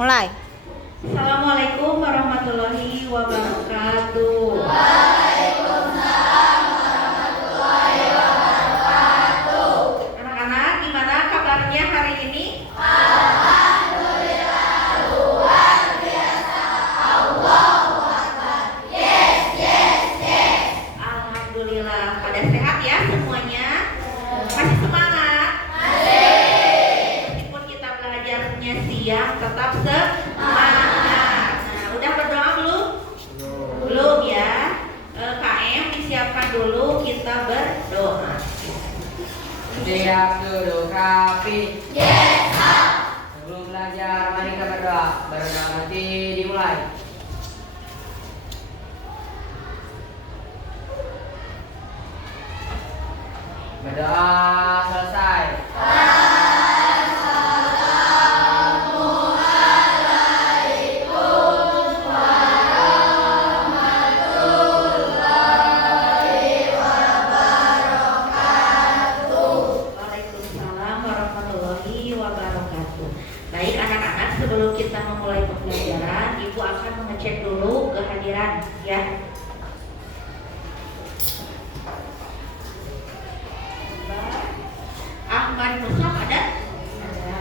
Mulai. Assalamualaikum warahmatullahi wabarakatuh. Anak-anak, gimana kabarnya hari ini? Alhamdulillah, pada sehat ya semuanya? Masih semangat? Meskipun kita belajarnya siang, tetap semangat. Nah, udah berdoa belum? Belum ya. KM disiapkan dulu, kita berdoa. Siap duduk rapi. Sebelum belajar, mari kita berdoa. Berdoa nanti dimulai. Berdoa selesai. Waalaikumsalam warahmatullahi wabarakatuh. Baik anak-anak, sebelum kita memulai pembelajaran, Ibu akan mengecek dulu kehadiran ya. Ahmad Musab ada? Ada.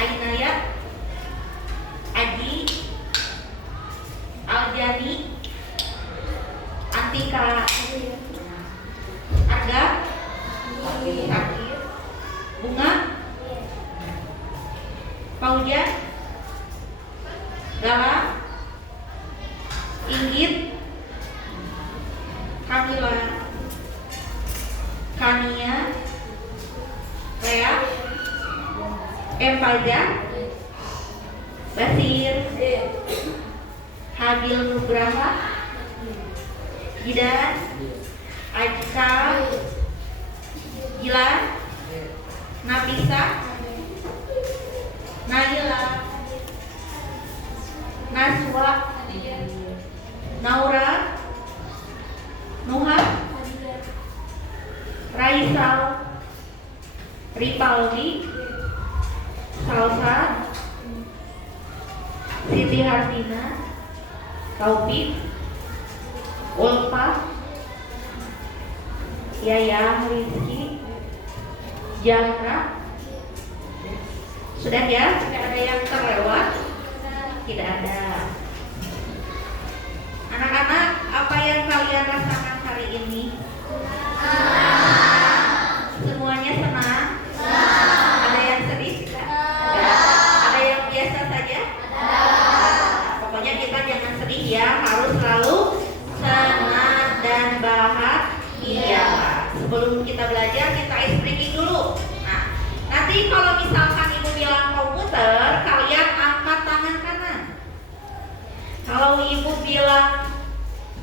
Ainaya, Adi, Aljani, Antika, Arga, Akir, Bunga, Pauja, Gala, Inggit, Kamila, Kania, Lea, Empaja, Basir, Habil Nugraha, Gidan, Ajka, Gilan, Nafisa, Naila, Naswa, Naura, Nuha, Raisal, Ripaldi, Salsa, Siti Hartina, Taufik, Ulfa, Yaya Rizki, Jahra. Sudah ya? Tidak ada yang terlewat? Tidak ada. Anak-anak, apa yang kalian rasakan hari ini? Semuanya senang? Ada yang sedih? Tidak? Ada yang biasa saja? Pokoknya kita jangan sedih ya, harus selalu senang dan bahagia. Sebelum kita belajar, kita ice breaking dulu. Nah, nanti kalau misalkan Ibu bilang komputer, kalian angkat tangan kanan. Kalau Ibu bilang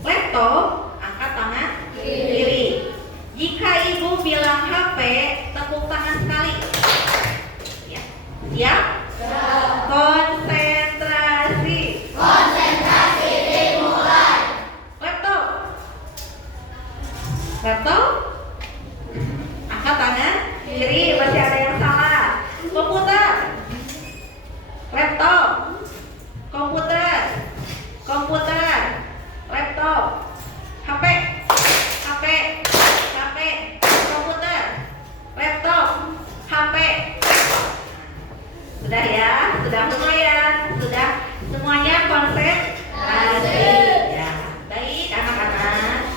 laptop, angkat tangan kiri. Jika Ibu bilang HP, tepuk tangan sekali. Ya. Siap? Konsentrasi. Dimulai. Laptop. Angkat tangan kiri, masih ada yang salah. Komputer. Laptop. Komputer. Laptop. HP. Komputer. Laptop. HP. Sudah ya? Sudah lumayan? Sudah semuanya konsentrasi ya. Baik anak-anak,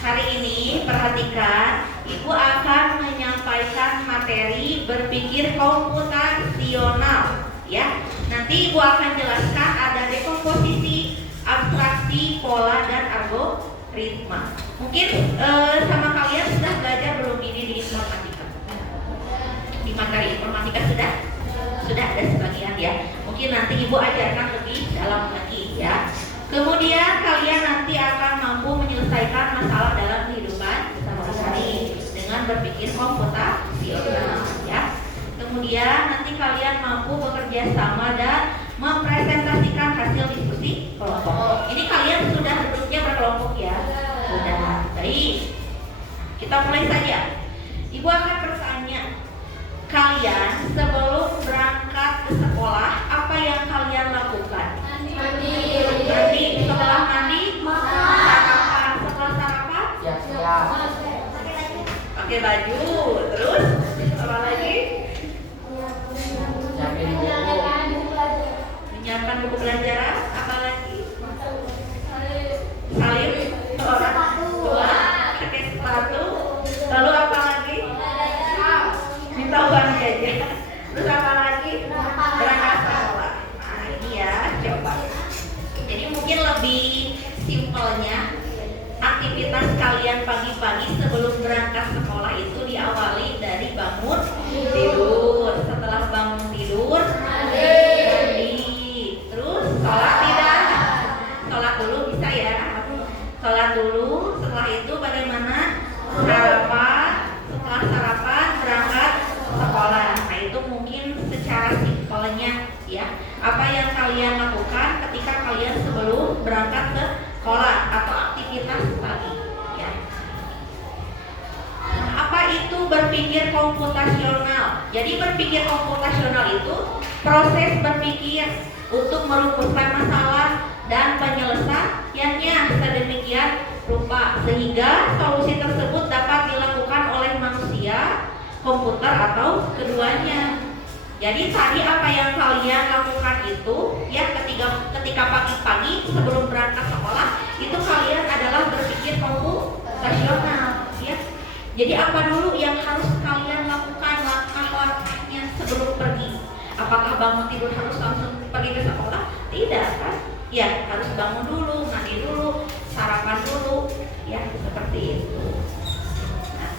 hari ini perhatikan, Ibu akan menyampaikan materi berpikir komputasional ya. Nanti Ibu akan jelaskan ada dekomposisi, abstraksi, pola, dan algoritma. Mungkin sama kalian sudah belajar belum ini di informatika? Di materi informatika sudah? Sudah ada sebagian ya. Mungkin nanti Ibu ajarkan lebih dalam lagi ya. Kemudian kalian nanti akan mampu menyelesaikan masalah dalam kehidupan sehari-hari dengan berpikir komputasional ya. Kemudian nanti kalian mampu bekerja sama dan mempresentasikan hasil diskusi kelompok. Ini kalian sudah duduknya berkelompok ya? Sudah. Baik. Kita mulai saja. Ibu akan bertanya, kalian sebelum berangkat ke sekolah apa yang kalian pakai baju. Terus apa lagi? Siapin buku. Menyiapkan buku pelajaran. Apa lagi? Salin orang tua, pakai sepatu. Lalu apa lagi? Minta uang jajan. Terus apa lagi? Berangkat sekolah. Nah ini ya, coba. Jadi mungkin lebih simpelnya, aktivitas kalian pagi-pagi sebelum berangkat sekolah itu diawali dari bangun tidur. Setelah bangun tidur, mandi. Terus sholat tidak? Sholat dulu bisa ya. Sholat dulu. Setelah itu bagaimana? Sarapan. Setelah sarapan berangkat sekolah. Nah itu mungkin secara simpelnya ya. Apa yang kalian lakukan ketika kalian sebelum berangkat ke sekolah atau aktivitas pagi ya. Apa itu berpikir komputasional? Jadi berpikir komputasional itu proses berpikir untuk merumuskan masalah dan penyelesaiannya sedemikian rupa sehingga solusi tersebut dapat dilakukan oleh manusia, komputer atau keduanya. Jadi tadi apa yang kalian lakukan itu ya ketika pagi-pagi sebelum berangkat sekolah itu kalian adalah berpikir komputasional ya. Jadi apa dulu yang harus kalian lakukan langkah-langkahnya sebelum pergi? Apakah bangun tidur harus langsung pergi ke sekolah? Tidak kan? Ya harus bangun dulu, mandi dulu, sarapan dulu ya seperti itu. Nah,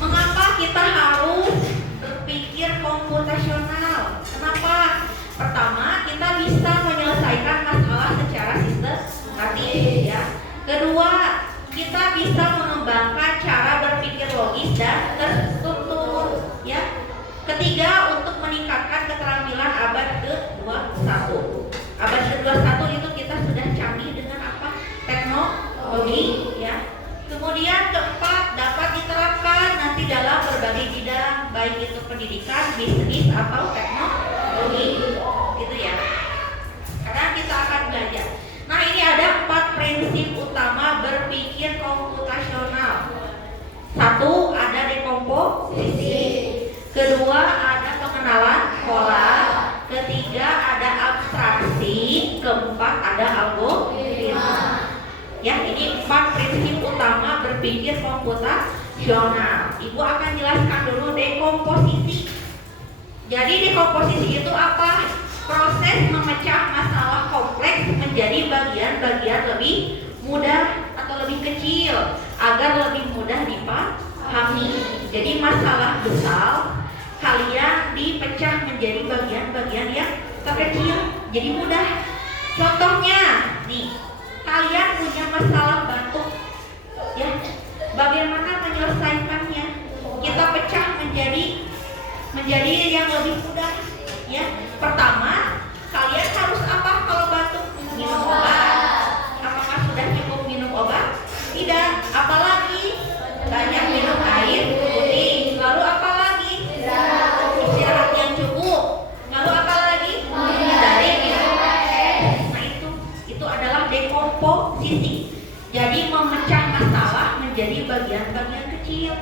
mengapa kita harus berpikir komputasional? Kenapa? Pertama, kita bisa menyelesaikan masalah secara sistematis ya. Kedua, kita bisa mengembangkan cara berpikir logis dan terstruktur ya. Ketiga, untuk meningkatkan keterampilan abad ke-21. Abad ke-21 itu kita sudah canggih dengan apa? Teknologi ya. Kemudian keempat, dapat diterapkan nanti dalam berbagai bidang, baik itu pendidikan, bisnis atau teknologi, gitu ya. Sekarang kita akan belajar. Nah ini ada 4 prinsip utama berpikir komputasional. Satu, ada dekomposisi. Kedua, ada pengenalan pola. Ketiga, ada abstraksi. Keempat, ada algoritma. Ya, ini 4 prinsip utama berpikir komputasional. Ibu akan jelaskan dulu dekomposisi. Jadi dekomposisi itu apa? Proses memecah masalah kompleks menjadi bagian-bagian lebih mudah atau lebih kecil agar lebih mudah dipahami. Jadi masalah besar kalian dipecah menjadi bagian-bagian yang terkecil, jadi mudah. Contohnya, nih, kalian punya masalah batuk, ya. Bagaimana menyelesaikannya? Kita pecah menjadi yang lebih mudah, ya. Pertama, kalian harus apa kalau batuk? Minum obat. Apakah sudah cukup minum obat? Tidak. Apalagi banyak minum air putih. Lalu apa lagi? Istirahat yang cukup. Lalu apa lagi? Hindari minum es. Nah itu adalah dekomposisi. Jadi memecah masalah menjadi bagian-bagian kecil.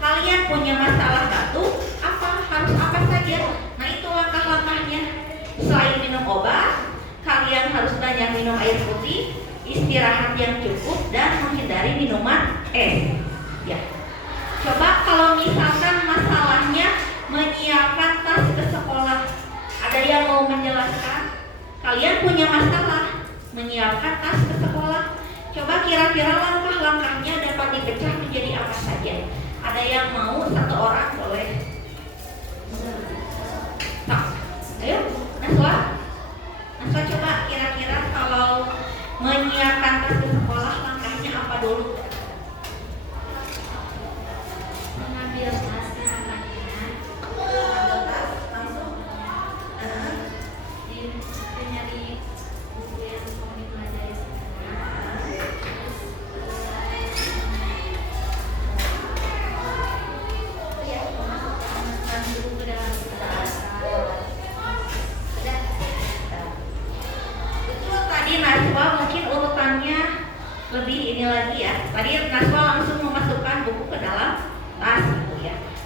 Kalian punya masalah batuk, harus apa saja? Nah itu langkah-langkahnya. Selain minum obat, kalian harus banyak minum air putih, istirahat yang cukup, dan menghindari minuman es. Ya. Coba kalau misalkan masalahnya menyiapkan tas ke sekolah, ada yang mau menjelaskan? Kalian punya masalah menyiapkan tas ke sekolah. Coba kira-kira langkah-langkahnya dapat dipecah menjadi apa saja? Ada yang mau? Satu orang boleh. Nah, ayo, Naswa coba kira-kira kalau menyiapkan tas ke sekolah langkahnya apa dulu? Mengambil tas langsung nyari buku yang mau dipelajari Naswa mungkin urutannya lebih ini lagi ya. Tadi Naswa langsung memasukkan buku ke dalam tas.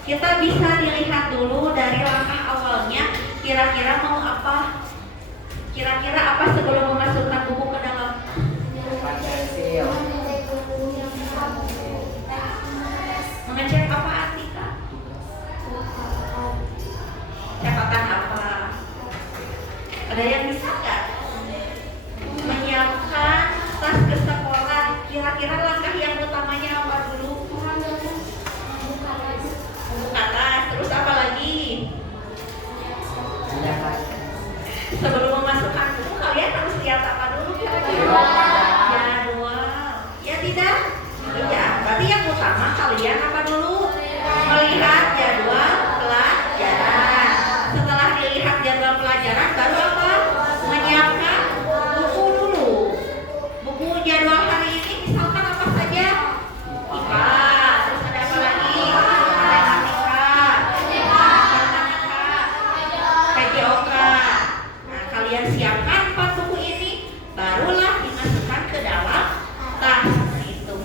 Kita bisa dilihat dulu dari langkah awalnya, kira-kira mau apa? Kira-kira apa sebelum memasukkan buku ke dalam? Pensil. Mengecek apa Atika? Catatan apa? Ada yang bisa nggak? Menyiapkan tas ke sekolah. Kira-kira langkah yang utamanya apa dulu? Buka tas. Terus apa lagi? Sebelum memasukkan buku, kalian harus lihat apa dulu kira-kira? Jadwal. Ya tidak? Iya. Berarti yang utama kalian apa dulu? Melihat jadwal pelajaran. Setelah dilihat jadwal pelajaran, baru apa? Menyiapkan buku dulu. Buku jadwal hari ini misalkan apa saja? IPA. Terus ada apa lagi? Matematika, PJOK. Nah, kalian siapkan 4 buku ini, barulah dimasukkan ke dalam tas. Nah, itu.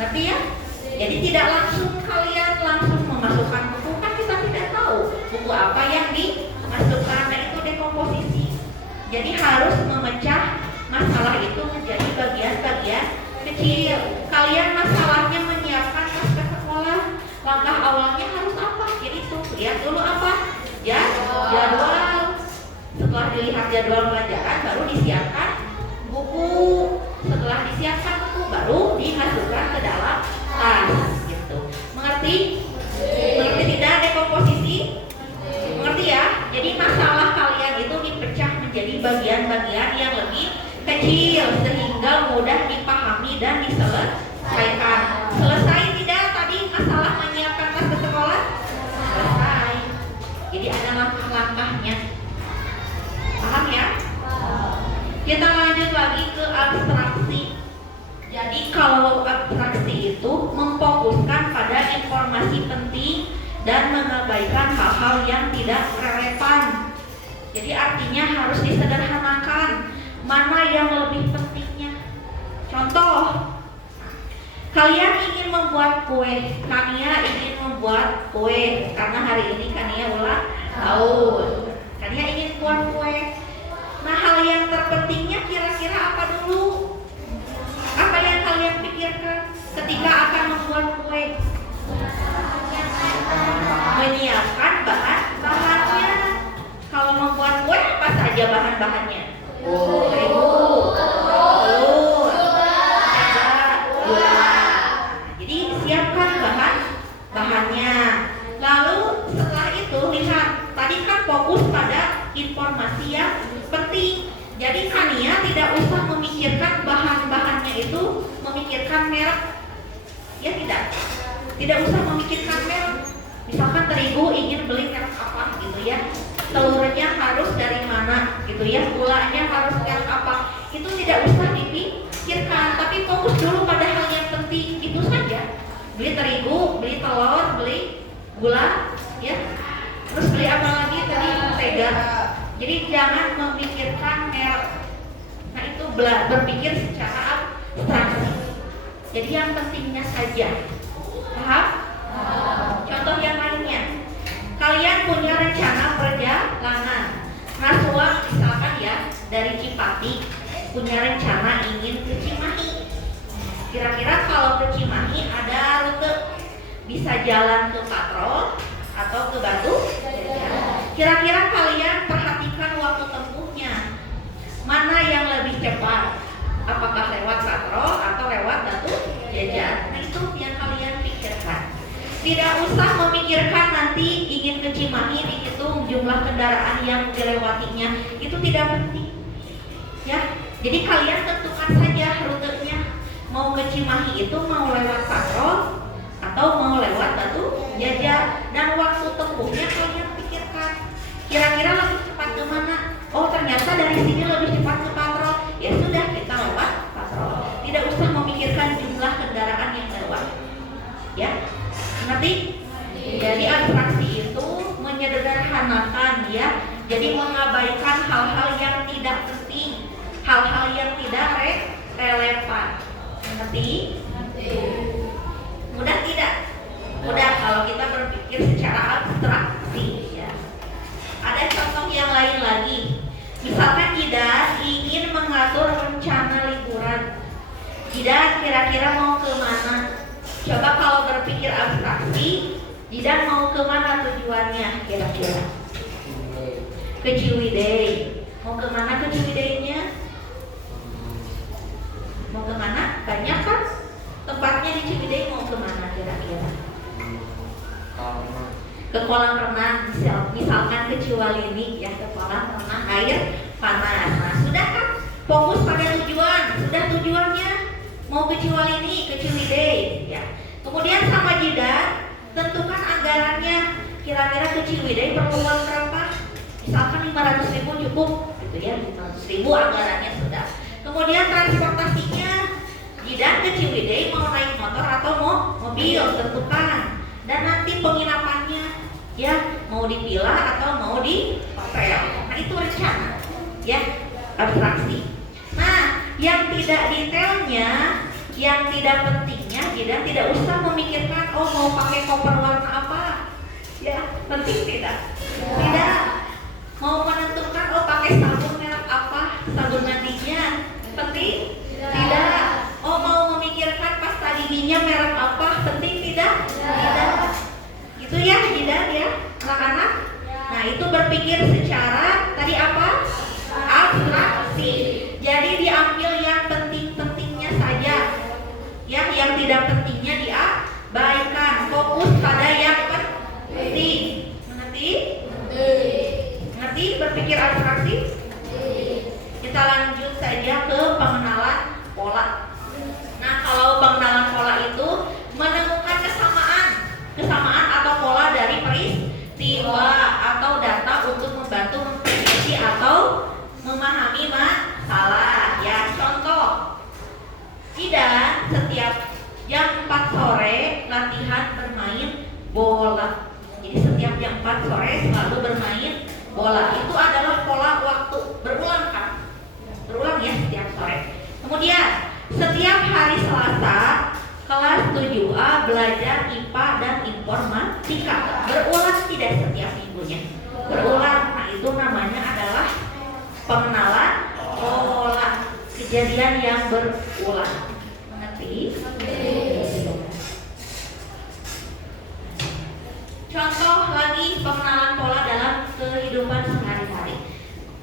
Ngerti ya? Jadi tidak langsung kalian langsung memasukkan buku, kan kita tidak tahu buku apa yang dimasukkan. Nah, itu dekomposisi. Jadi harus memecah masalah itu menjadi bagian-bagian kecil. Kalian masalahnya menyiapkan tas ke sekolah, langkah awalnya harus apa? Jadi itu lihat dulu apa? Jadwal. Setelah dilihat jadwal pelajaran, baru disiapkan buku. Setelah disiapkan buku, baru dimasukkan ke dalam tas. Gitu. Mengerti? Mengerti tidak dekomposisi? Mengerti ya? Jadi masalah kalian itu dipecah menjadi bagian-bagian yang lebih kecil sehingga mudah dipahami dan diselesaikan. Selesai tidak tadi masalah menyiapkan tas ke sekolah? Selesai. Jadi ada langkah-langkahnya. Paham ya? Kita lanjut lagi ke abstraksi. Jadi kalau abstraksi itu memfokuskan pada informasi penting dan mengabaikan hal-hal yang tidak relevan. Jadi artinya harus disederhanakan mana yang lebih pentingnya. Contoh, kalian ingin membuat kue, Kania ingin membuat kue karena hari ini Kania ulang tahun. Kania ingin buat kue. Nah, hal yang terpentingnya kira-kira apa dulu? Apa yang kalian pikirkan ketika akan membuat kue? Menyiapkan bahan-bahannya. Kalau membuat kue apa saja bahan-bahannya? Telur, gula. Jadi siapkan bahan-bahannya. Lalu setelah itu lihat, tadi kan fokus pada informasi yang penting. Jadi Kania tidak usah memikirkan bahan-bahannya itu, memikirkan merek. Ya tidak. Tidak usah memikirkan merek. Misalkan terigu ingin beli merek apa gitu ya. Telurnya harus dari mana gitu ya. Gulanya harus merek apa. Itu tidak usah dipikirkan, tapi fokus dulu pada hal yang penting. Itu saja. Beli terigu, beli telur, beli gula, ya. Terus beli apa lagi tadi? Mentega. Jadi jangan memikirkan merek. Nah, itu berpikir secara abstraksi. Jadi yang pentingnya saja. Paham? Contoh yang lainnya. Kalian punya rencana perjalanan. Naswa misalkan ya dari Cipati punya rencana ingin ke Cimahi. Kira-kira kalau ke Cimahi ada rute, bisa jalan ke Patrol atau ke Batu. Kira-kira kalian perhatikan waktu tempuhnya. Mana yang lebih cepat? Apakah lewat Patrol atau lewat Batu Jajar? Nah, itu yang kalian pikirkan. Tidak usah memikirkan nanti ingin ke Cimahi dihitung jumlah kendaraan yang dilewatinya. Itu tidak penting. Ya. Jadi kalian tentukan saja rutenya. Mau ke Cimahi itu mau lewat Patrol atau mau lewat Batu Jajar, dan waktu tempuhnya kalian pikirkan. Kira-kira lebih cepat ke mana? Oh, ternyata dari sini lebih cepat ke Patrol. Ya sudah, kita lewat Patrol. Tidak usah memikirkan jumlah kendaraan yang lewat. Ya, ngerti? Jadi abstraksi itu menyederhanakan ya. Jadi mengabaikan hal-hal yang tidak penting, hal-hal yang tidak relevan. Ngerti? Mudah tidak? Mudah kalau kita berpikir Kira-kira mau ke mana? Coba kalau berpikir abstraksi, Jidan mau ke mana tujuannya kira-kira? Ke Ciwidey. Mau ke mana ke Ciwidey-nya? Mau ke mana? Banyak kan? Tempatnya di Ciwidey mau ke mana kira-kira? Ke kolam renang, misalkan ke Ciwalini ya, ke kolam renang air panas. Nah, sudah kan? Fokus pada tujuan. Sudah tujuannya mau ke Ciwalini, ke Ciwidey ya. Kemudian sama Jidan tentukan anggarannya. Kira-kira ke Ciwidey perlu uang berapa? Misalkan 500.000 cukup gitu ya, 500.000 anggarannya sudah. Kemudian transportasinya, Jidan ke Ciwidey mau naik motor atau mau mobil, tentukan. Dan nanti penginapannya ya, mau di villa atau mau di hotel. Nah, itu rencana ya, abstraksi. Nah, yang tidak detailnya, yang tidak pentingnya, Jidan tidak usah memikirkan oh mau pakai koper warna apa. Ya, penting tidak? Tidak. Mau menentukan oh pakai sabun merek apa, sabun mandinya, penting? Tidak. Oh mau memikirkan pasta giginya merek apa, penting tidak? Tidak. Itu ya, Jidan ya, anak-anak. Nah, itu berpikir secara tadi apa? Abstraksi. Jadi diambil yang penting-pentingnya saja. Yang tidak pentingnya diabaikan. Fokus pada yang penting. Mengerti? Ngerti berpikir abstraksi? Kita lanjut saja ke pengenalan pola. Nah, kalau pengenalan pola itu menemukan kesamaan atau pola dari peristiwa atau data untuk membantu memprediksi atau memahami masalah. Ya, contoh. Jidan setiap jam 4 sore latihan bermain bola. Jadi setiap jam 4 sore selalu bermain bola. Itu adalah pola waktu berulang kan? Berulang ya setiap sore. Kemudian setiap hari Selasa kelas 7A belajar IPA dan informatika. Berulang tidak setiap minggunya. Berulang. Nah, itu namanya adalah pengenalan pola kejadian yang berulang. Mengerti? Contoh lagi pengenalan pola dalam kehidupan sehari-hari.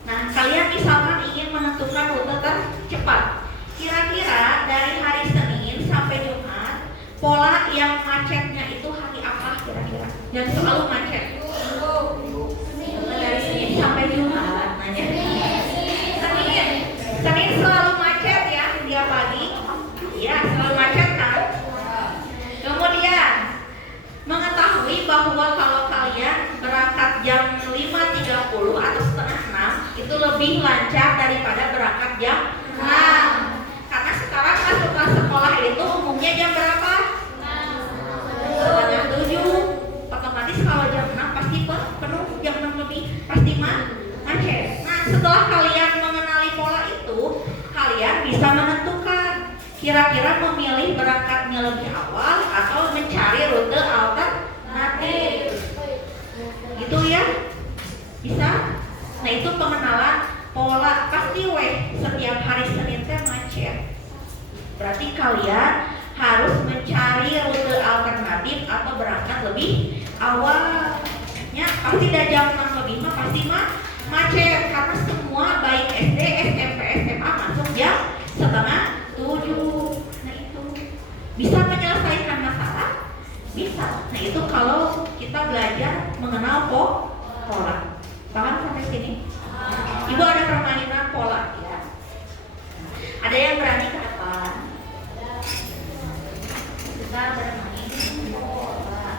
Nah, kalian misalkan ingin menentukan rute tercepat. Kira-kira dari hari Senin sampai Jumat, pola yang macetnya itu hari apa kira-kira? Yang selalu macet. Dari Senin sampai Jumat, nanya. Senin selalu macet ya, tiap pagi. Ya, selalu macet kan? Kemudian mengetahui bahwa kalau kalian berangkat jam 5.30 atau setengah 6 itu lebih lancar daripada berangkat jam 6. Karena sekarang masuk ke sekolah itu umumnya jam berapa? Setengah 7. Otomatis kalau jam 6 pasti penuh, jam 6 lebih pasti macet. Nah, setelah kalian mengenali pola itu, kalian bisa menentukan kira-kira memilih berangkatnya lebih awal atau mencari rute alternatif. Gitu ya? Bisa? Nah, itu pengenalan pola. Pasti setiap hari Senin teh macet. Berarti kalian harus mencari rute alternatif atau berangkat lebih awal. Ya, pasti dari jam 6 lebih pasti macet karena semua baik SD, SMP, SMA masuk jam setengah 7. Nah, itu bisa menyelesaikan masalah? Bisa. Nah, itu kalau kita belajar mengenal pola. Paham sampai sini? Ibu ada permainan pola ya. Ada yang berani ke depan? Kita bermain pola.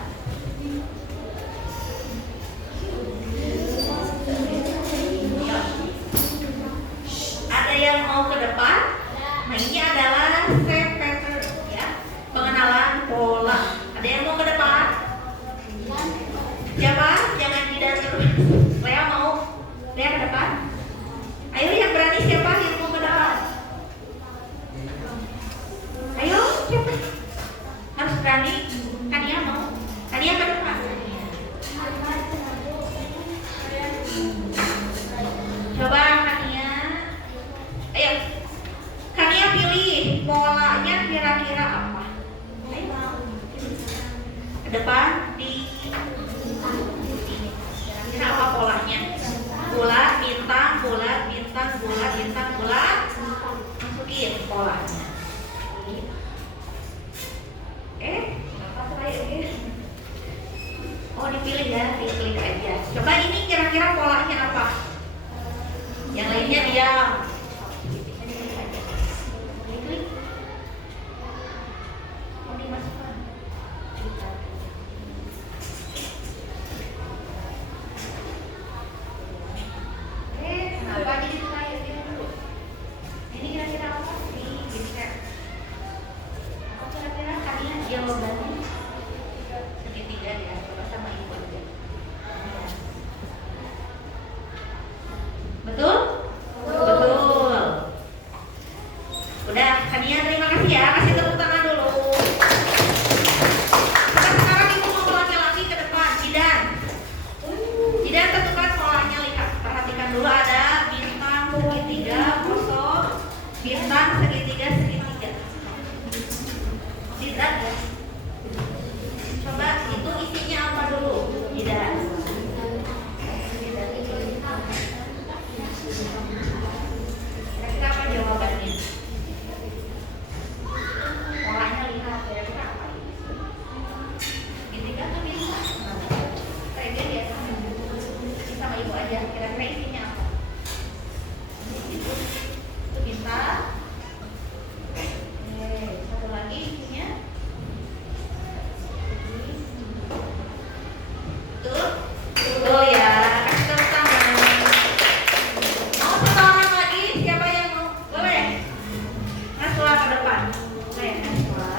Ada yang mau ke depan? Nah, ini adalah set pattern ya, pengenalan pola. Ada yang mau ke depan? Siapa? Jangan tidak terus. Lea mau? Lea ke depan? Ayo yang berani siapa yang mau ke depan? Ayo siapa? Harus berani. Kania mau? Kania ke depan? Coba Kania. Ayo. Kania pilih polanya kira-kira bulat, bintang bulat, masukin polanya. Apa terakhir? Oh, dipilih ya, diklik aja. Coba ini kira-kira polanya apa? Yang lainnya diam. Diklik. Oh, dimasukkan. Kenapa jadi terakhir dulu? Ini kira-kira apa sih? Apa kira-kira kalian jawabannya? Segitiga ya, coba sama ibu aja. Betul? Betul. Udah, Kania terima kasih ya. Kasih tepuk tangan dulu. Sekarang ibu mau polanya lagi ke depan. Jidan tentukan polanya, lihat. Perhatikan dulu ada bintang segitiga kosong, bintang segitiga. Jidan ya. Coba itu isinya apa dulu? Jidan. Kira-kira apa jawabannya? Polanya lihat, kira-kira apa? Segitiga atau bintang? Saya ya. Sama ibu aja, kira-kira isinya apa? Itu bintang. Satu lagi isinya. Betul ya. Kasih tepuk tangan. Mau satu orang lagi? Siapa yang mau? Boleh? Naswa ke depan. Boleh, Naswa.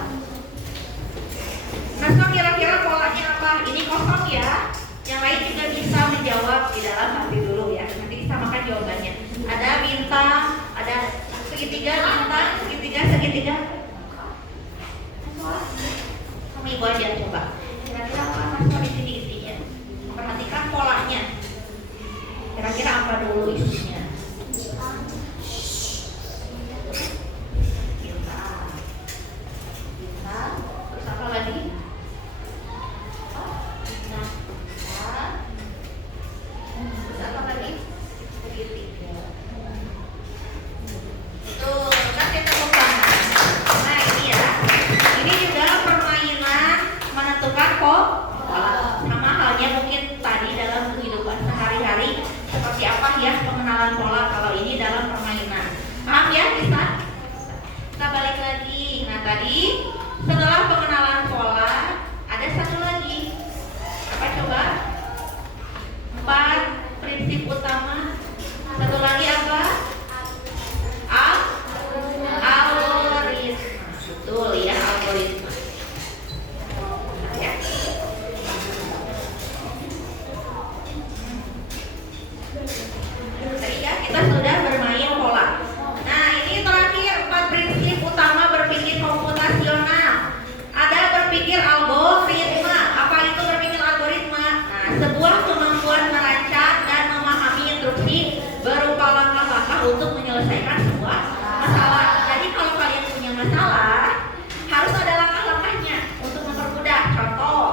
Naswa kira-kira polanya apa? Ini kosong ya. Yang lain juga bisa menjawab di dalam hati dulu ya. Nanti disamakan jawabannya. Ada bintang, ada segitiga, bintang, segitiga. Naswa. Sama ibu aja coba. Kira-kira apa Naswa di sini isinya? Perhatikan polanya. Kira-kira apa dulu isinya? Bintang. Terus apa lagi? Bintang. Terus apa lagi? Segitiga. Tuh, kasih tepuk tangan. Nah ini ya. Ini juga permainan menentukan pola. Sama halnya mungkin tadi dalam kehidupan sehari-hari, seperti apa ya pengenalan pola kalau ini dalam permainan. Paham ya bisa? Kita balik lagi. Nah tadi setelah pengenalan pola ada satu lagi. Apa coba? 4 prinsip utama. Satu lagi apa? Algoritma. Betul ya, algoritma. Ya. Tadi ya kita sudah bermain pola. Nah ini terakhir 4 prinsip utama berpikir komputasional. Ada berpikir algoritma. Apa itu berpikir algoritma? Nah, sebuah kemampuan merancang dan memahami instruksi berupa langkah-langkah untuk menyelesaikan sebuah masalah. Jadi kalau kalian punya masalah, harus ada langkah-langkahnya untuk mempermudah. Contoh,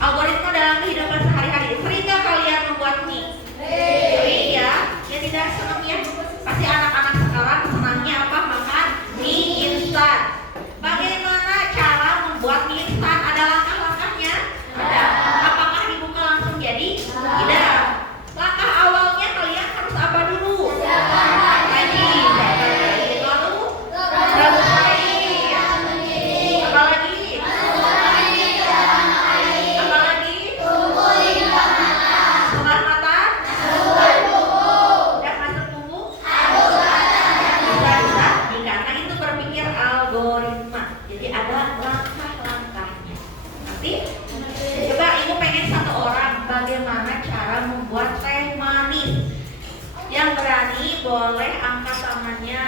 algoritma dalam kehidupan sehari-hari. Sering nggak kalian membuat mie? Sering ya. Ya tidak senang ya. Pasti anak-anak sekarang senangnya apa? Makan mie instan. Bagaimana cara membuat mie instan? Ada langkah-langkahnya? Ada. Apakah dibuka langsung jadi? Tidak. Langkah awalnya kalian harus apa dulu? Lagi. Lalu rebus air. Apa lagi? Apa lagi? Setelah matang? Udah masuk bumbu? Bisa karena itu berpikir algoritma. Jadi ada langkah-langkahnya. Nanti coba ibu pengen satu orang bagaimana cara membuat teh manis. Yang berani boleh angkat tangannya.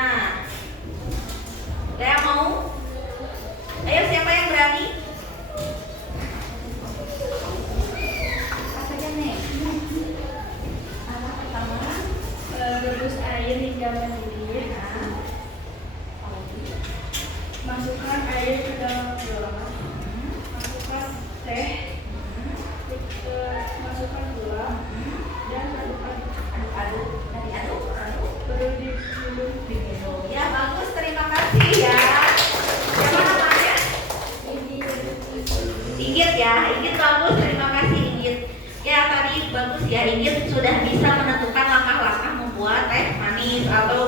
Saya mau? Ayo siapa yang berani? Apa saja nih? Apa pertama? Rebus air hingga mendidih. Masukkan air ke dalam gelas. Masukkan teh. Masukkan gula dan aduk-aduk. Aduk-aduk.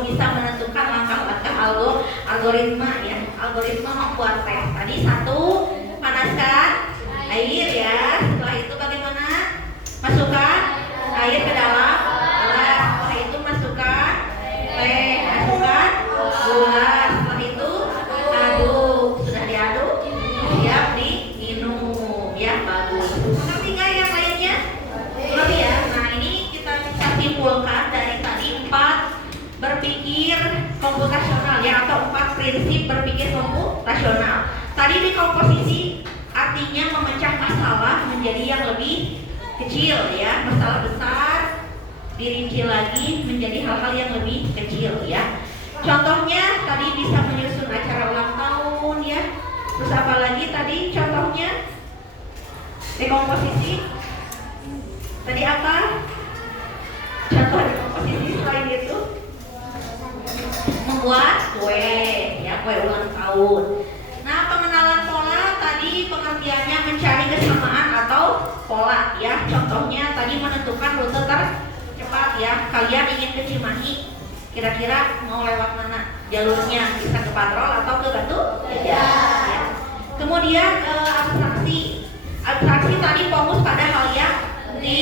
bisa menentukan langkah-langkah algoritma ya. Algoritma membuat teh. Tadi satu, panaskan air ya. Setelah itu bagaimana? Masukkan air ke dalam gelas. Setelah itu masukkan teh, masukkan gula. Setelah itu aduk. Sudah diaduk, siap diminum ya. Bagus. Mengerti nggak yang lainnya? Belum ya? Nah ini kita bisa simpulkan dari tadi 4 berpikir komputasional ya, atau 4 prinsip berpikir komputasional. Tadi di komposisi artinya memecah masalah menjadi yang lebih kecil ya, masalah besar dirinci lagi menjadi hal-hal yang lebih kecil ya. Contohnya tadi bisa menyusun acara ulang tahun ya. Terus apa lagi tadi contohnya? Dekomposisi. Tadi apa? Contoh dekomposisi selain itu membuat kue ya, kue ulang tahun. Nah, pengenalan pola tadi pengertiannya mencari kesamaan atau pola ya. Contohnya tadi menentukan rute tercepat ya. Kalian ingin ke Cimahi, kira-kira mau lewat mana jalurnya? Bisa ke Patrol atau ke Batu Jajar ya. Kemudian abstraksi. Abstraksi tadi fokus pada hal yang di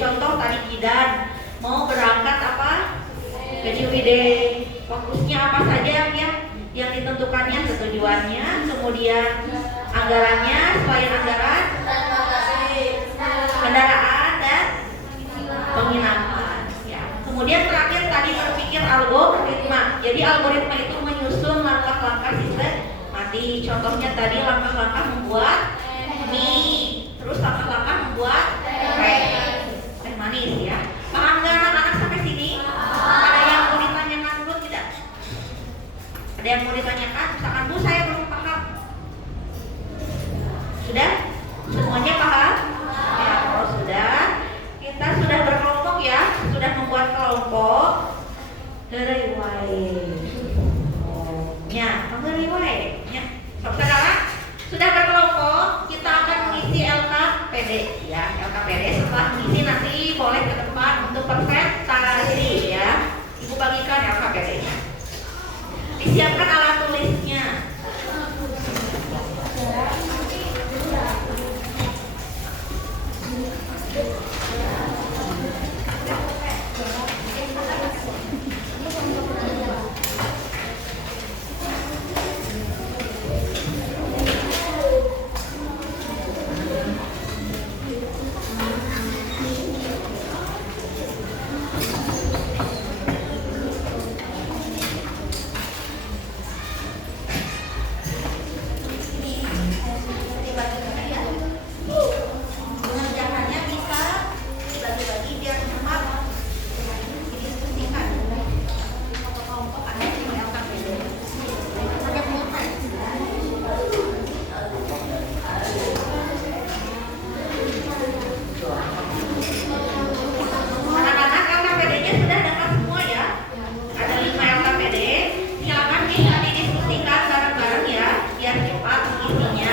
contoh tadi Kidan mau berangkat apa? Ke Ciwidey. Fokusnya apa saja ya yang ditentukannya, ketujuannya, kemudian anggarannya, selain anggaran, kendaraan dan penginapan ya. Kemudian terakhir tadi berpikir algoritma. Jadi algoritma itu menyusun langkah-langkah sistematik. Contohnya tadi langkah-langkah membuat mie, terus langkah-langkah membuat teh manis ya. Paham nggak anak-anak sampai sini? Ada yang mau ditanyakan dulu tidak? Ada yang mau ditanyakan? Misalkan Bu, saya belum paham. Sudah? Semuanya paham? Ya, kalau sudah, kita sudah berkelompok ya, sudah membuat kelompok. Ya, ya. Saudara, sudah berkelompok, kita akan mengisi LKPD ya. LKPD setelah mengisi nanti boleh ke depan untuk presentasi ya. Ibu bagikan LKPD-nya. Disiapkan alat tulisnya. Pengerjaannya bisa dibagi-bagi biar cepat didiskusikan. Kelompok ada di LKPD. Anak-anak LKPD-nya sudah dapat semua ya. Ada 5 LKPD. Silakan bisa didiskusikan bareng-bareng ya, biar cepat mengisinya.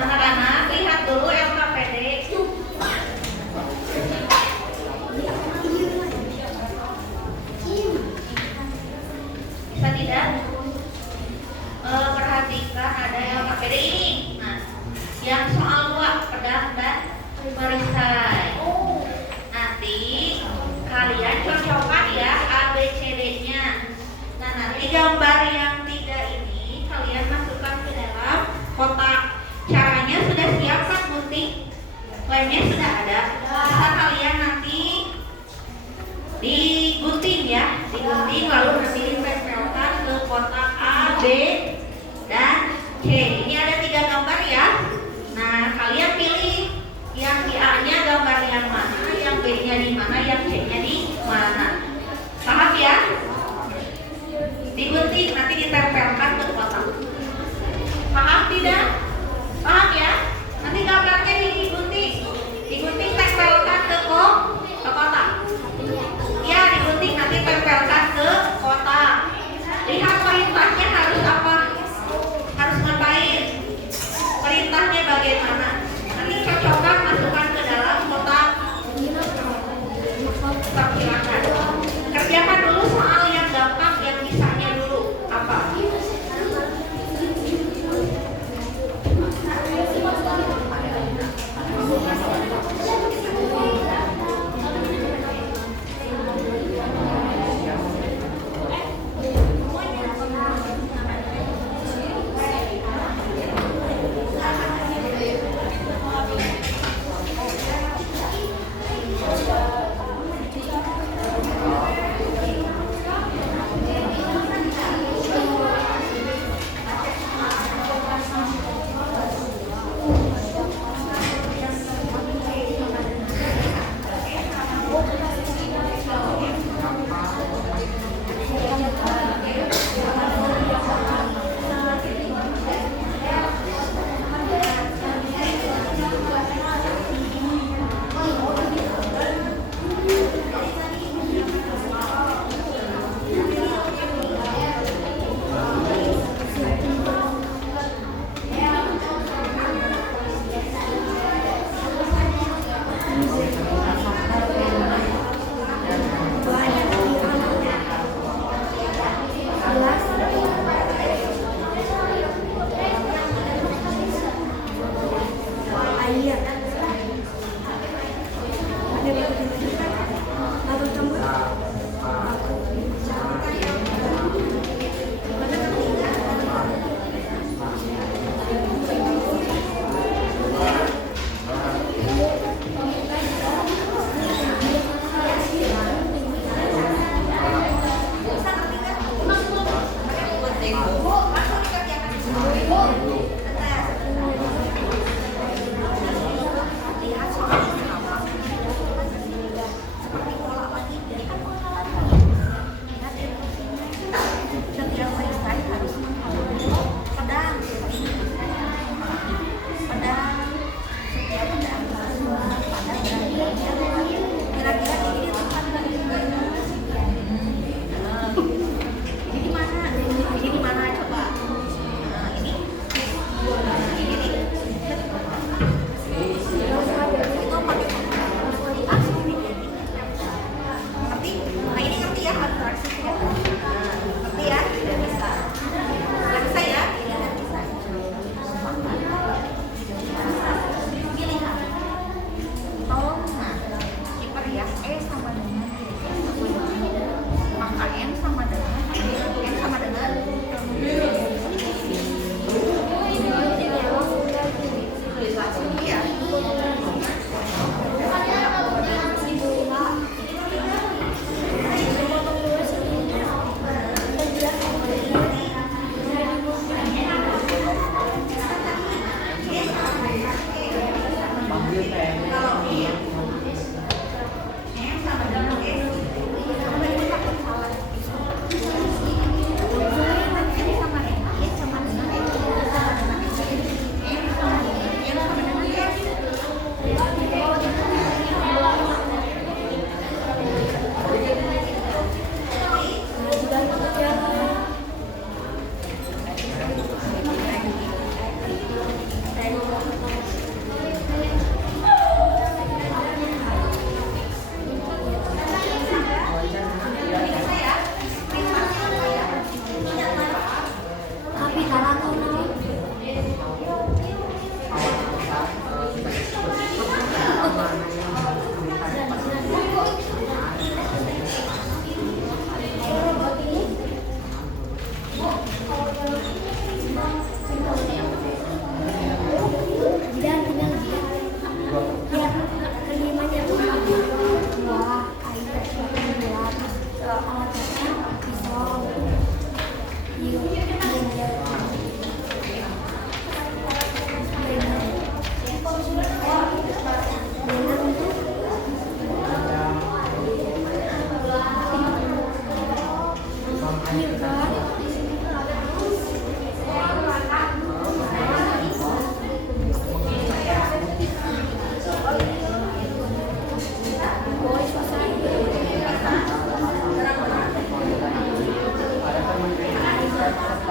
Anak-anak lihat dulu LKPD. Bisa tidak? Perhatikan ada LKPD ini. Nah, yang soal 2 pedang dan perisai. Nanti kalian cocokkan ya ABCD-nya. Nah, nanti gambar yang 3 ini kalian masukkan ke dalam kotak. Caranya sudah siap kan, gunting? Lemnya sudah ada. Bisa kalian nanti digunting ya, digunting lalu nanti ditempelkan ke kotak A, B, dan C. Ini ada 3 gambar ya. Nah, kalian pilih yang di A-nya gambar yang mana, yang B-nya di mana, yang C-nya di mana. Paham ya? Digunting nanti ditempelkan ke kotak. Paham tidak? Paham ya? Nanti gambarnya digunting tempelkan ke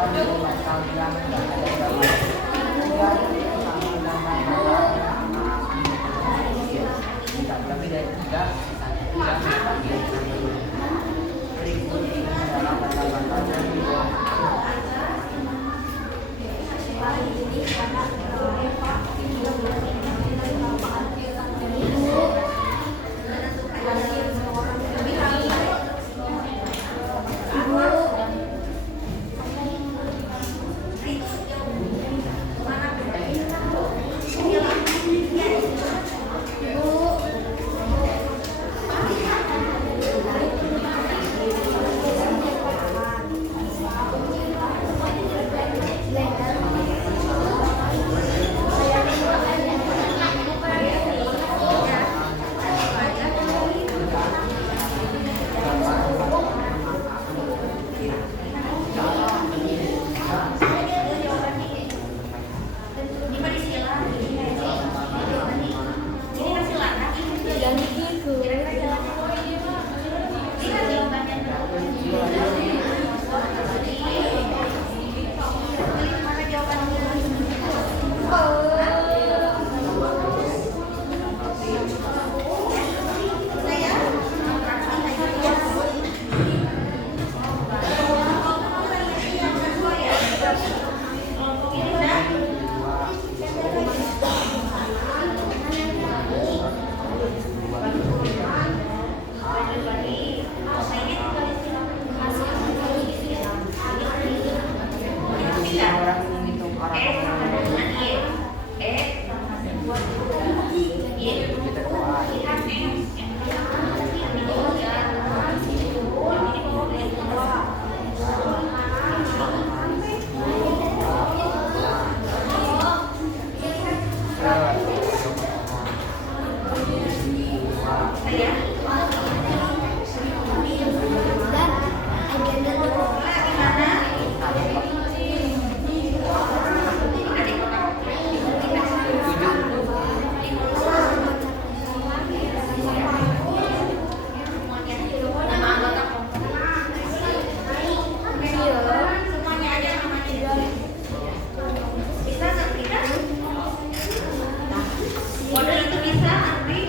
kalian nggak ada gabung. Tiga, sama dengan tidak lebih dari tiga, berikut ini adalah kata-kata yang orang menghitung orang kita doa. Kode itu bisa nanti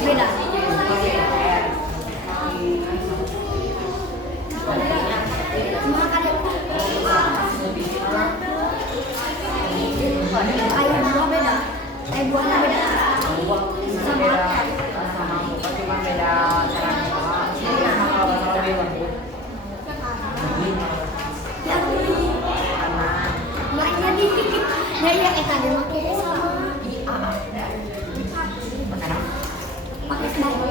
Beda. Cuma ada air buah beda. Air buahnya beda. Beda sama muka cuma beda caranya. Iya, kalau lebih lembut. Ya, maknya di ya tadi pakai sama pakai sembako.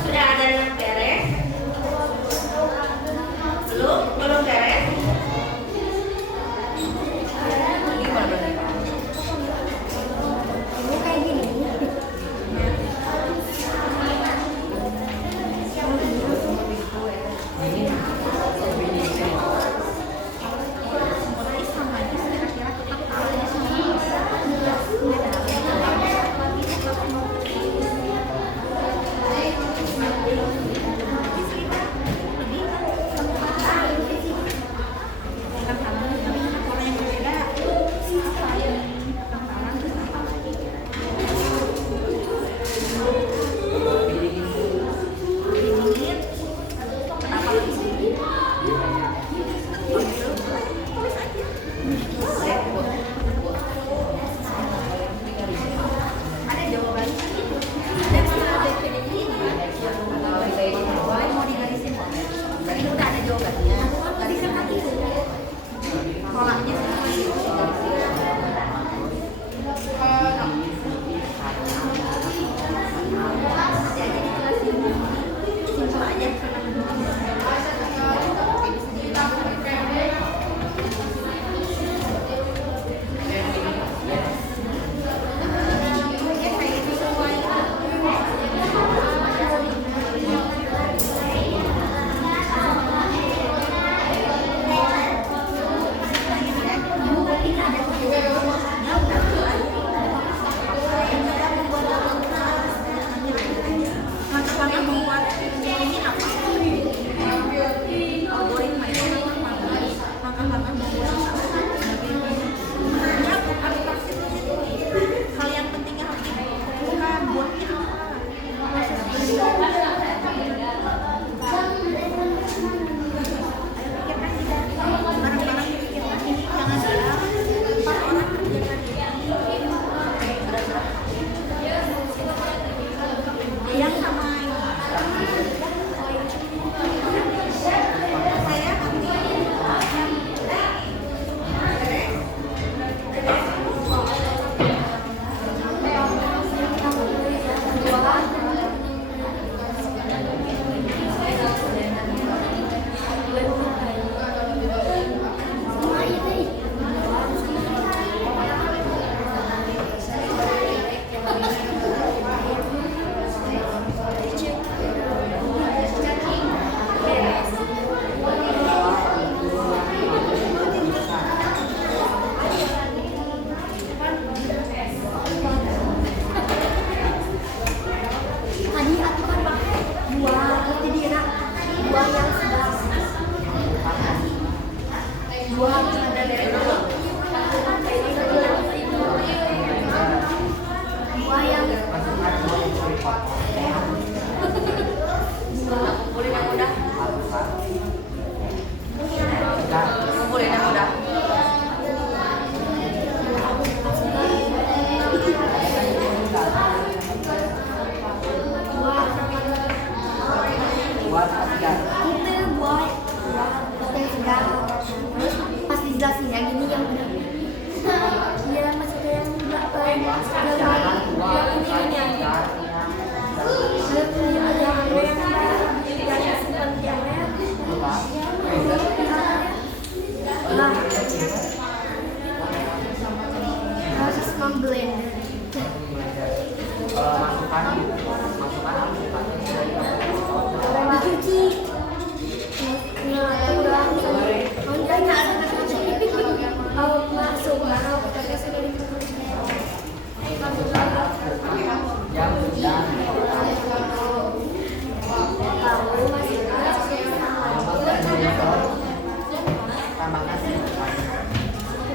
Sudah ada yang beres? Belum beres? Ini kayak gini.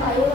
Ayo,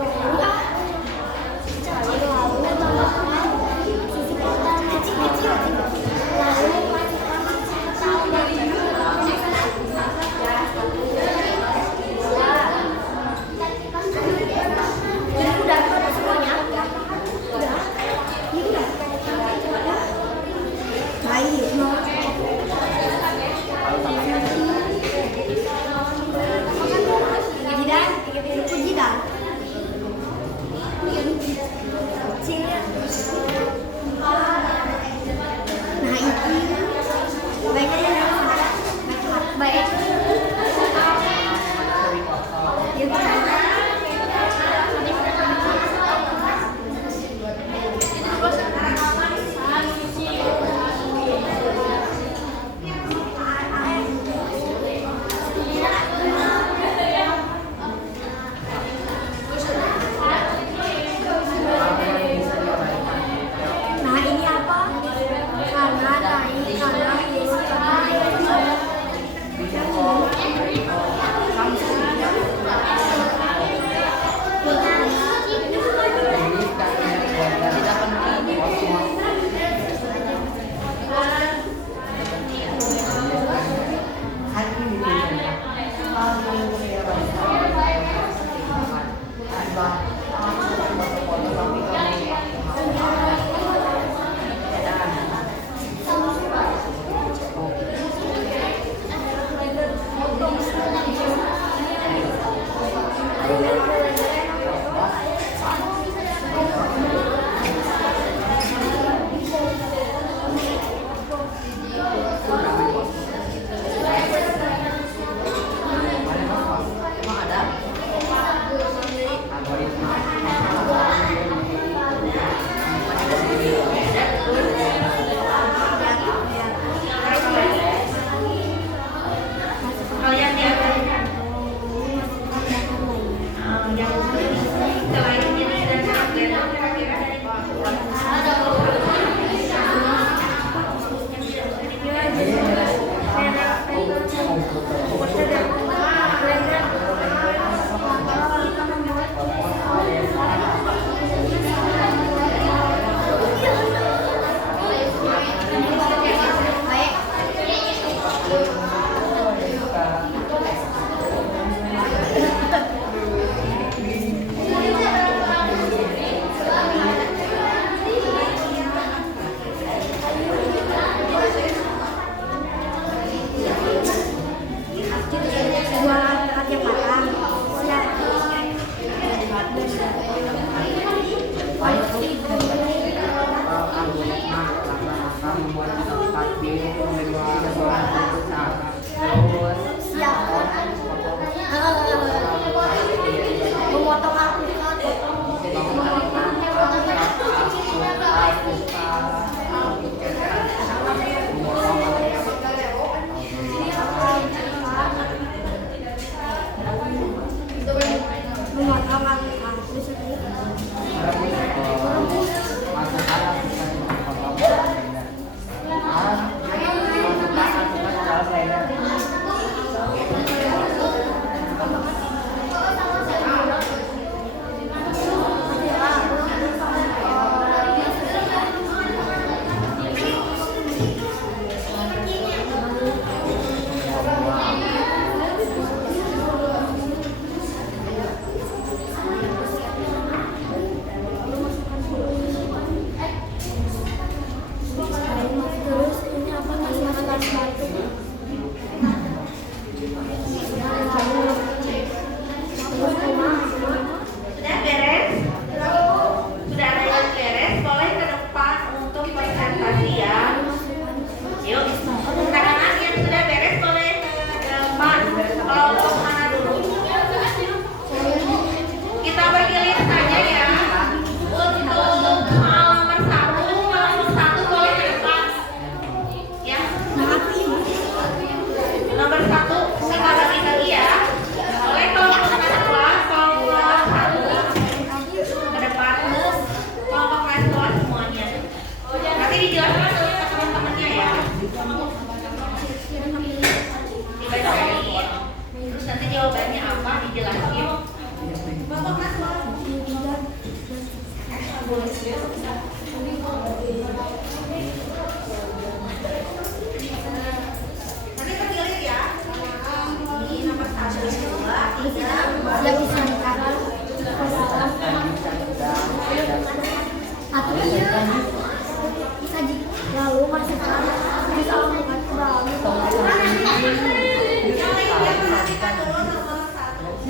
Saji. Lalu masukkan jus alpukat ke dalam jus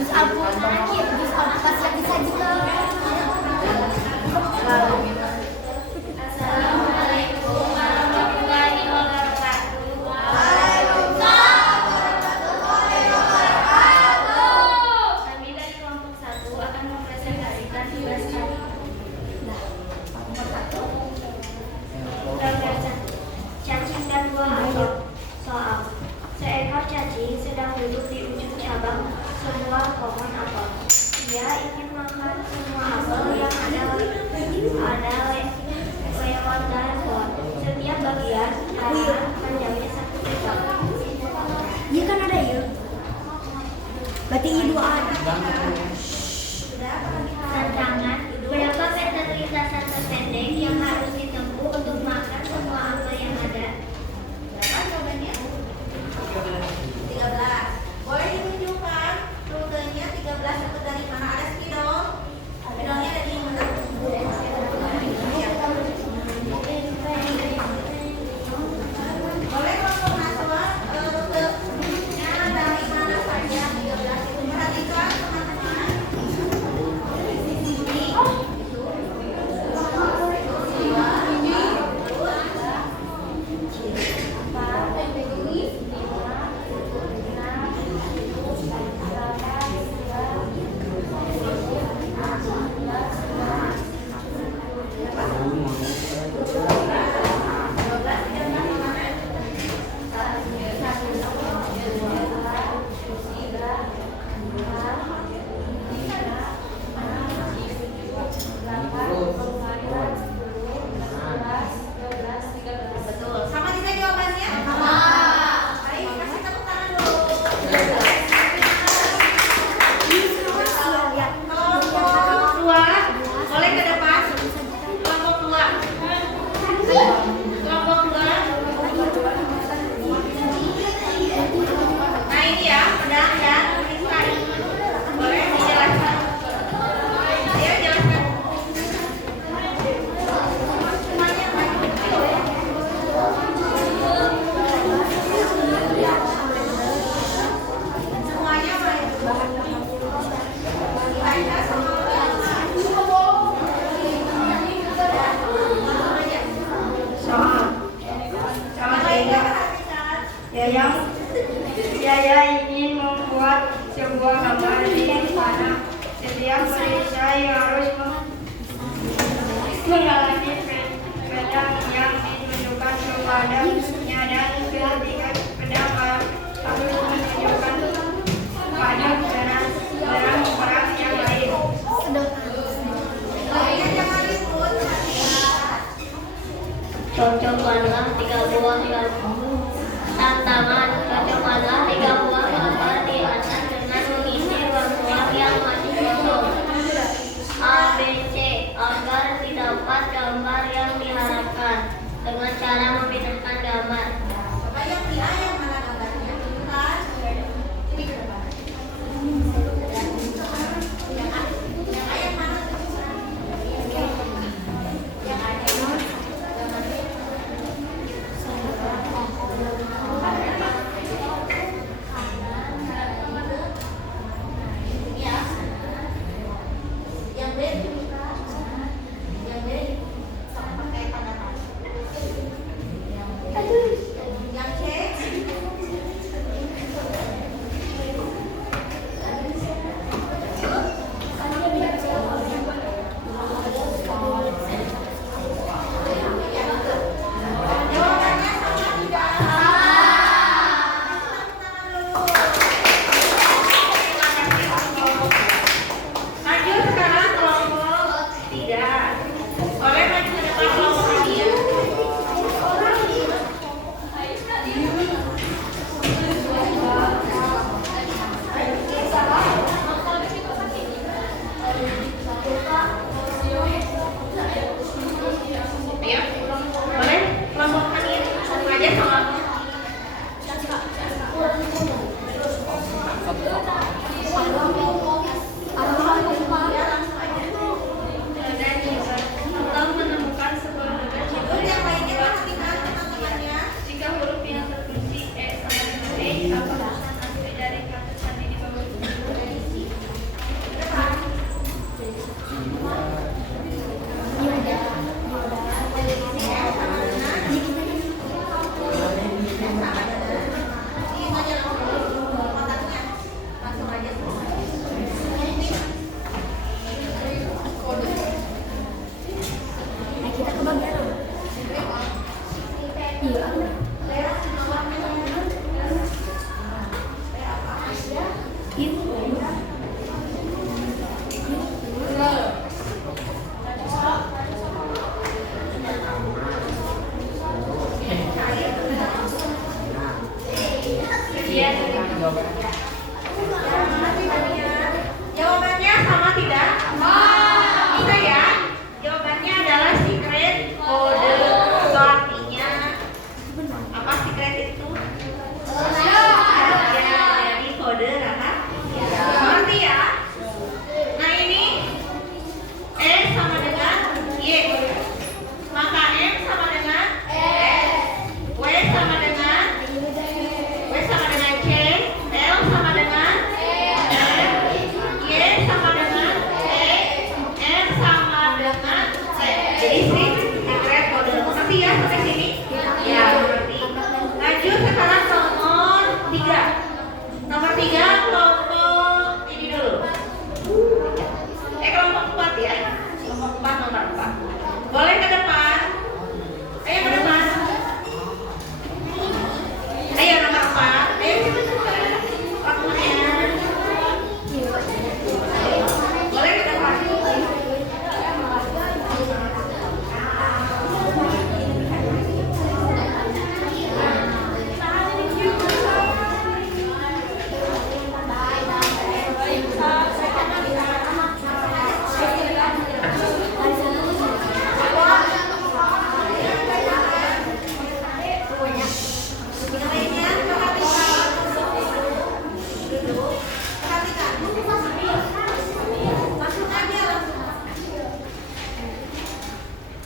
alpukat yang disajikan. Lalu minum. Assalamualaikum warahmatullahi wabarakatuh. Kami dari kelompok 1 akan mempresentasikan tugas kami. Gambar cacing dan buah apel. Soal: seekor cacing sedang duduk di ujung cabang sebuah pohon apel. Dia ingin makan semua apel yang ada lewat dahan pohon. Setiap bagian karena panjangnya 1 meter. Iya kan ada ya? Berarti ini dua ada. Tantangan: berapa meter lintasan terpendek yang harus ditempuh untuk makan semua apel yang ada? Berapa jawabannya? 13. Boleh ditunjukkan rutenya 13 itu dari mana? Ada spidol? Spidolnya ada di mana? Boleh kelompok mahasiswa rutenya dari mana saja 13 itu? Perhatikan teman-teman. Ini. Betul. Sama tidak jawabannya? Sama. Baik, kasih tepuk tangan dulu. Kelompok 2, boleh ke depan. Kelompok 2. Kelompok 2. Nah ini ya, pedang dan perisai. Boleh dijelaskan? Ayo jelaskan. Semuanya baik. Dibaca sama Yaya ingin membuat sebuah gambar di mana setiap perisai harus mengalami pedang yang ditunjukkan kepadanya dan ketika pedang harus menunjukkan pada barang yang lain. jangan ribut. Cocokkanlah 3 buah tantangan. Cocokkanlah 3 buah gambar di atas dengan mengisi ruang-ruang yang masih kosong A, B, C agar didapat gambar yang diharapkan dengan cara memindahkan gambar. Coba yang di A yang mana gambarnya? Tunjukkan. Ini gambar. Yang A. Yang A yang mana? Yang A yang mana? ya sampai sini? Ya, mengerti. Lanjut sekarang nomor 3. Nomor 3 kelompok ini dulu. Kelompok 4 ya. Kelompok 4 nomor 4. Boleh ke depan? Ayo ke depan. Ayo nomor 4. Ayo cepat-cepat. Waktunya. Boleh ke depan.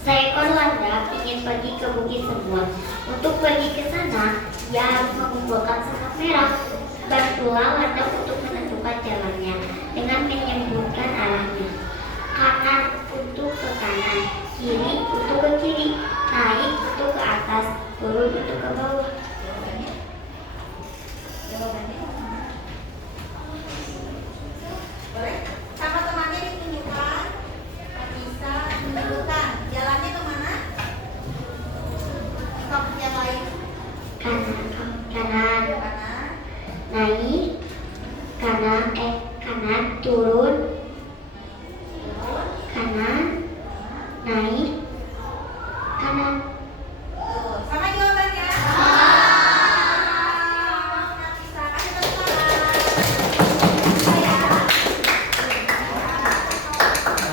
Seekor landak ingin pergi ke bukit sebuah. Untuk pergi ke sana, ia harus mengumpulkan semak merah. Bantulah landak untuk menentukan jalannya dengan menyebutkan arahnya. Kanan untuk ke kanan, kiri untuk ke kiri, naik untuk ke atas, turun untuk ke bawah. Boleh? Sama temannya ditunjukkan. Bisa menentukan jalannya kemana? Stop yang lain. Kanan, Kanan. naik, kanan, turun, kanan, naik, kanan. Tuh, sama jawabannya. Bisa kasih tepuk tangan.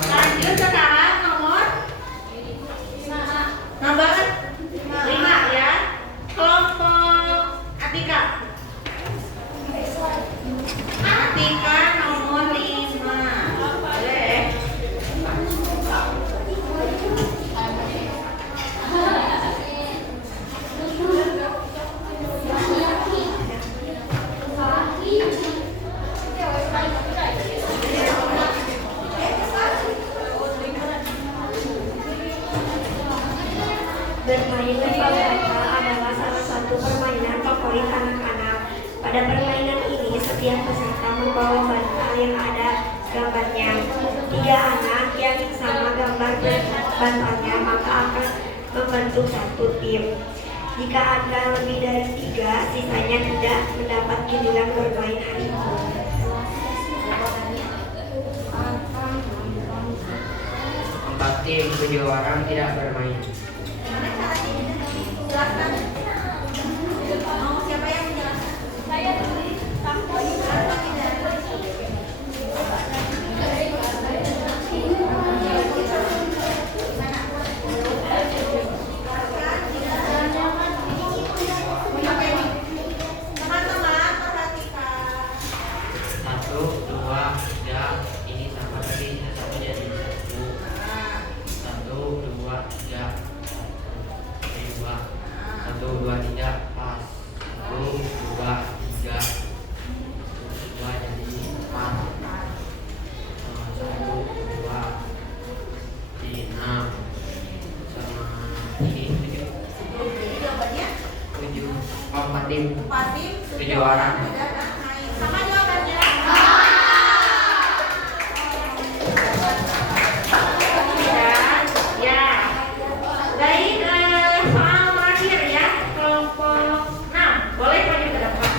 Lanjut sekarang nomor 5 ya. Kelompok Atika. Atika nomor 5. Boleh. Bermain lempar bata adalah salah satu permainan favorit anak-anak. Pada permainan ini, setiap peserta membawa bantal yang ada gambarnya. 3 anak yang sama gambar bantalnya maka akan membentuk satu tim. Jika ada lebih dari 3, sisanya tidak mendapat giliran bermain hari itu. Empat tim, 7 orang tidak bermain. Gimana caranya? Jelaskan. Mau siapa yang menjelaskan? Saya dulu. Teman-teman perhatikan. 1, 2, 3. Ini sama tadi, satu jadi 1. 1, 2, 3. 2. 1, 2, 3. Pas. 1, 2, 3. 2 jadi 4. 1, 2, 6. Sama ini 7. Jadi jawabannya 7. Oh, 4 tim. 4 tim. 7 orang. Sama jawabannya. Ya. Baik, soal terakhir ya, kelompok 6. Boleh maju ke depan.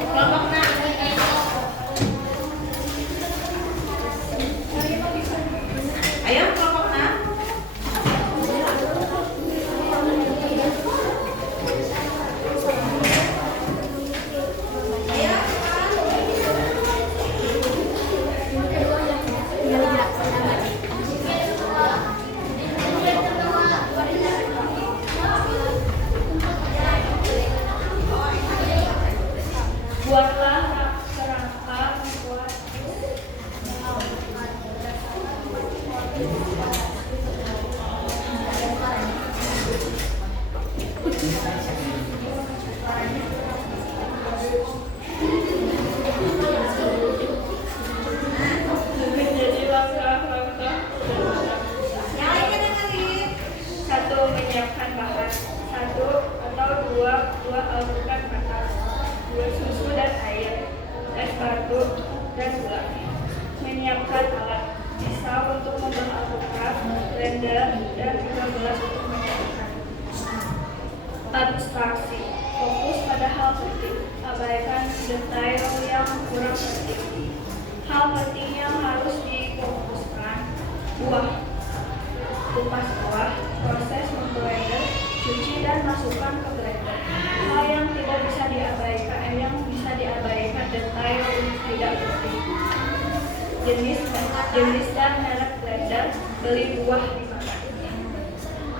Kelompok 6. Ayo kelompok 6. menyiapkan bahan 1 atau 2 buah alpukat panas, 2 susu dan air, es batu dan gula. Menyiapkan alat, pisau untuk membelah alpukat, blender, dan 3 gelas untuk mencairkan. Abstraksi, fokus pada hal penting, abaikan detail yang kurang penting. Hal penting yang harus difokuskan: buah, kupas buah, proses memblender, cuci dan masukkan ke blender. Hal yang tidak bisa diabaikan, detail tidak penting. Jenis dan merek blender, beli buah di mana.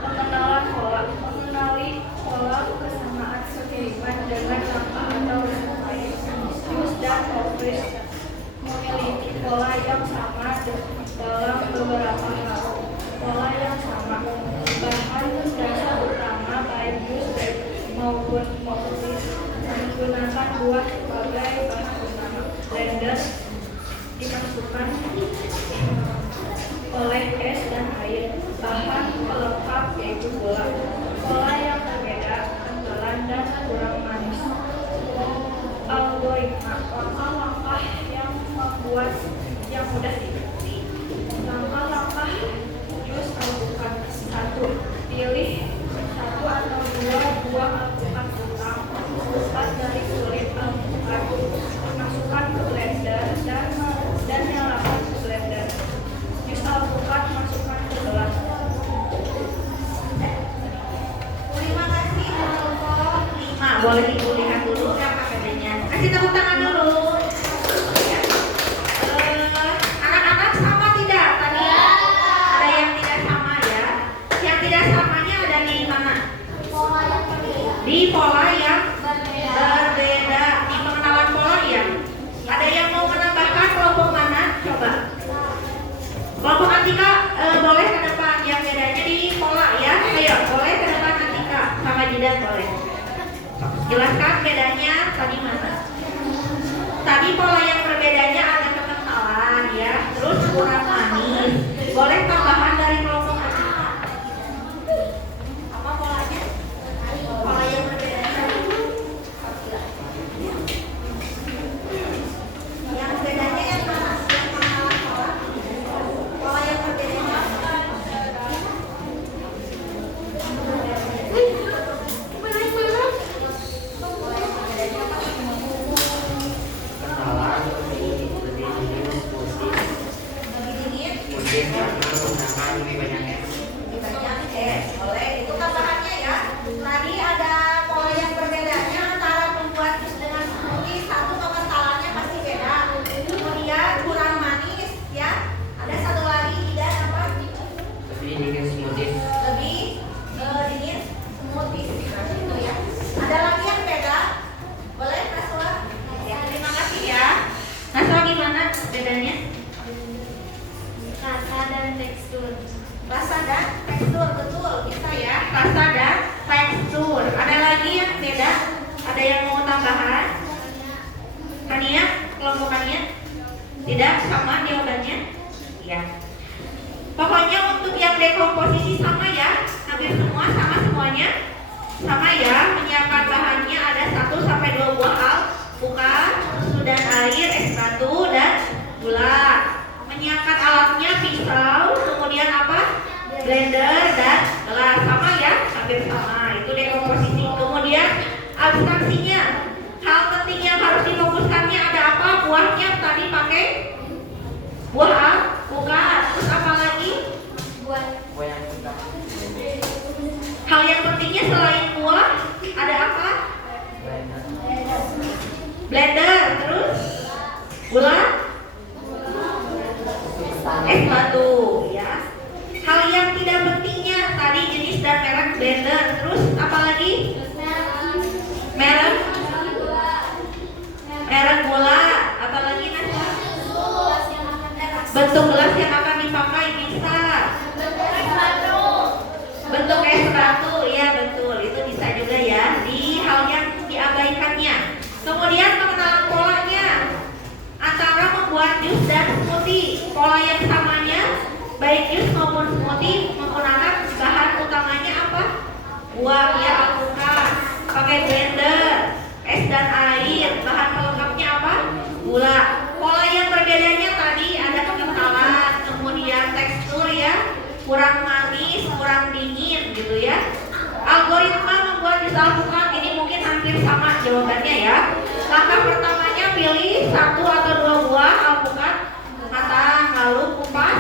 Pengenalan pola, mengenali pola kesamaan kekiriman dengan langkah atau resep lain. Use dan overuse, memiliki pola yang sama dalam beberapa hal. Pola yang sama, bahan dasar utama baik use maupun overuse, menggunakan buah sebagai bahan utama. Blender dimasukkan oleh es dan air, bahan pelengkap yaitu gula. Pola yang berbeda, kentalan dan kurang manis. Algoritma, langkah-langkah yang membuat yang mudah dimengerti. Langkah-langkah jus alpukat. 1. Pilih 1 atau 2 buah alpukat matang, kupas dari kulit alpukat, masukkan ke blender dan nyalakan ke blender. Jus alpukat masukkan ke gelas. Terima kasih kelompok 5. Boleh ibu lihat dulu apa bedanya. Kasih tepuk tangan dulu. Ya. Anak-anak sama tidak tadi? Ada yang tidak sama ya. Yang tidak samanya ada di mana? Di pola yang berbeda. Di pengenalan pola ya. Ada yang mau menambahkan kelompok mana? Coba. Kelompok Atika boleh ke depan. Yang bedanya di pola ya. Ayo boleh ke depan Atika sama Jidan boleh. Jelaskan bedanya tadi mana? Tadi pola yang berbedanya ada kekentalan ya, terus kurang manis. Boleh tambahan dari kelompok Atika. Apa polanya? Pola yang berbeda. Yang bedanya yang mana? Yang pengenalan pola. Pola yang berbedanya. Kenalan lebih dingin, putih karena menggunakan lebih banyak es. Banyak es, boleh itu tambahannya ya. Tadi ada pola yang berbedanya antara membuat jus dengan smoothie. 1 kekentalannya pasti beda, kemudian kurang manis ya. Ada satu lagi dan apa? Lebih dingin smoothie. Lebih dingin smoothie itu ya. Ada lagi yang beda, boleh Naswa? Ya, terima kasih ya. Naswa gimana bedanya? Rasa dan tekstur. Rasa dan tekstur, betul bisa ya. Rasa dan tekstur. Ada lagi yang beda? Ada yang mau tambahan? Kania, kelompok Kania? Tidak sama jawabannya? Ya. Pokoknya untuk yang dekomposisi sama ya. Hampir semua sama semuanya. Sama ya. Menyiapkan bahannya ada 1 sampai 2 buah alpukat, susu dan air, es batu dan gula. Menyiapkan alatnya pisau, kemudian apa? Blender dan gelas. Sama ya, hampir sama. Itu dekomposisi. Kemudian abstraksinya, hal penting yang harus difokuskannya ada apa? Buahnya tadi pakai buah alpukat. Terus apa lagi? Buah yang sudah. Hal yang pentingnya selain buah ada apa? Blender. Terus gula, es batu ya. Hal yang tidak pentingnya tadi jenis dan merek blender. Terus apa lagi? Merek gula. Apa lagi Naswa? Bentuk gelas yang akan dipakai bisa. Bentuk es batu ya, betul. Itu bisa juga ya. Di hal yang diabaikannya. Kemudian pengenalan polanya antara membuat jus dan smoothie. Pola yang samanya baik jus maupun smoothie menggunakan bahan utamanya apa? pakai blender, es dan air. Bahan pelengkapnya apa? Gula. Pola yang berbedanya tadi ada kekentalan, kemudian tekstur ya, kurang manis, kurang dingin gitu ya. Algoritma membuat jus alpukat ini mungkin hampir sama jawabannya ya. Langkah pertamanya pilih 1 atau 2 buah alpukat matang, lalu kupas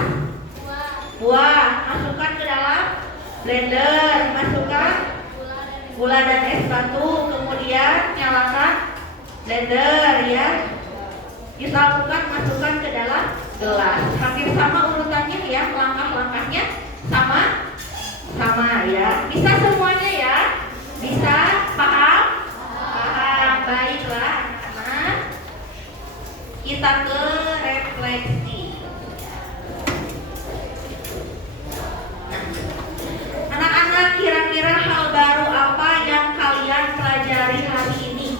buah, masukkan ke dalam blender, masukkan gula dan es batu, kemudian nyalakan blender ya. Jus alpukat masukkan ke dalam gelas. Hampir sama urutannya ya, langkah-langkahnya sama ya. Bisa semuanya ya? Bisa? Paham? Paham. Baiklah anak-anak. Kita ke refleksi. Anak-anak, kira-kira hal baru apa yang kalian pelajari hari ini?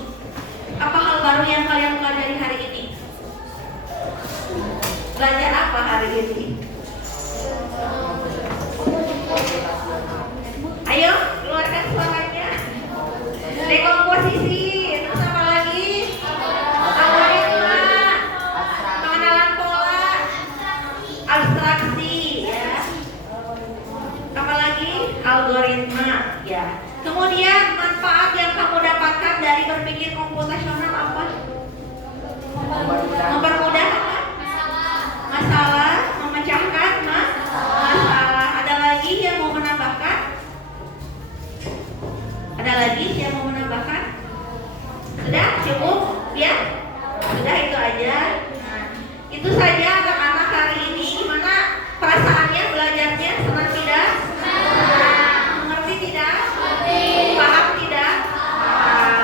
Apa hal baru yang kalian pelajari hari ini? Belajar apa hari ini? Ayo, keluarkan suaranya. Dekomposisi, terus apa lagi? Algoritma, pengenalan pola, abstraksi, ya. Apa lagi? Algoritma, ya. Kemudian manfaat yang kamu dapatkan dari berpikir komputasional apa? Mempermudah apa? Masalah, memecahkan masalah. Ada lagi yang mau menambahkan? Ada lagi yang mau menambahkan? Sudah cukup ya? Sudah itu aja. Nah, itu saja anak-anak hari ini. Gimana perasaannya belajarnya? Senang tidak? Mengerti tidak? Paham tidak?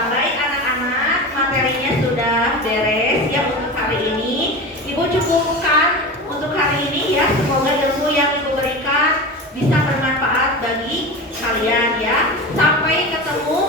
Baik anak-anak, materinya sudah beres ya untuk hari ini. Ibu cukupkan untuk hari ini ya. Semoga ilmu yang Ibu berikan bisa bermanfaat bagi kalian ya. Sampai ketemu